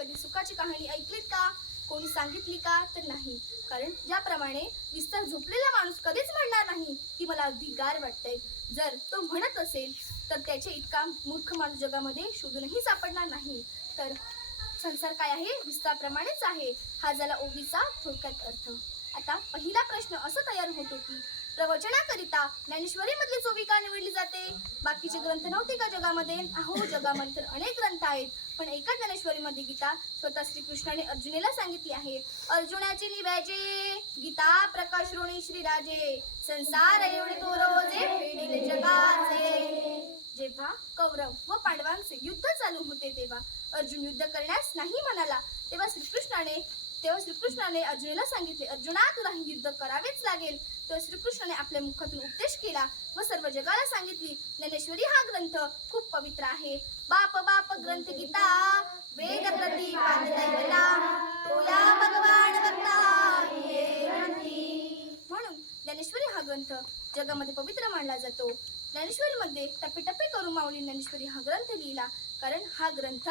कधी सुखाची कहाणी ऐकलीत का? कोणी सांगितली का? तर नाही. कारण ज्याप्रमाणे विस्तार झोपलेला माणूस कधीच म्हणणार नाही की मला अगदी गार वाटतंय. जर तो म्हणत असेल तर त्याचे इतका मूर्ख माणूस जगामध्ये शोधूनही सापडणार नाही. तर संसार काय आहे? विस्ताराप्रमाणेच आहे. हा झाला ओबीचा थोडक्यात अर्थ. आता पहिला प्रश्न असं तयार होतो की प्रवचनाकरिता ज्ञानेश्वरी मधली चोविका निवडली जाते. बाकीचे ग्रंथ नव्हते का जगामध्ये? अहो जगामध्ये तर अनेक ग्रंथ आहेत. पण एका ज्ञानेश्वरी मध्ये गीता स्वतः श्रीकृष्णाने अर्जुनेला सांगितली आहे. अर्जुनाचे निभ्याचे गीता प्रकाश रोणी श्रीराजे. संसार एवढे तो रोजे जगाचे. जेव्हा कौरव व पांडवांचे युद्ध चालू होते तेव्हा अर्जुन युद्ध करण्यास नाही म्हणाला तेव्हा श्रीकृष्णाने तेव्हा श्रीकृष्णाने अर्जुनाला सांगितले अर्जुना तुला हे युद्ध करावेच लागेल. तेव्हा श्रीकृष्णाने आपल्या मुखातून उपदेश केला व सर्व जगाला सांगितली ज्ञानेश्वरी हा ग्रंथ खूप पवित्र आहे. बाप बाप ग्रंथ गीता वेद प्रती दैवता भगवान म्हणून ज्ञानेश्वरी हा ग्रंथ जगामध्ये पवित्र मानला जातो. ज्ञानेश्वरी मध्ये टप्पे टप्पे करून माऊली ज्ञानेश्वरी हा ग्रंथ लिहिला कारण हा ग्रंथ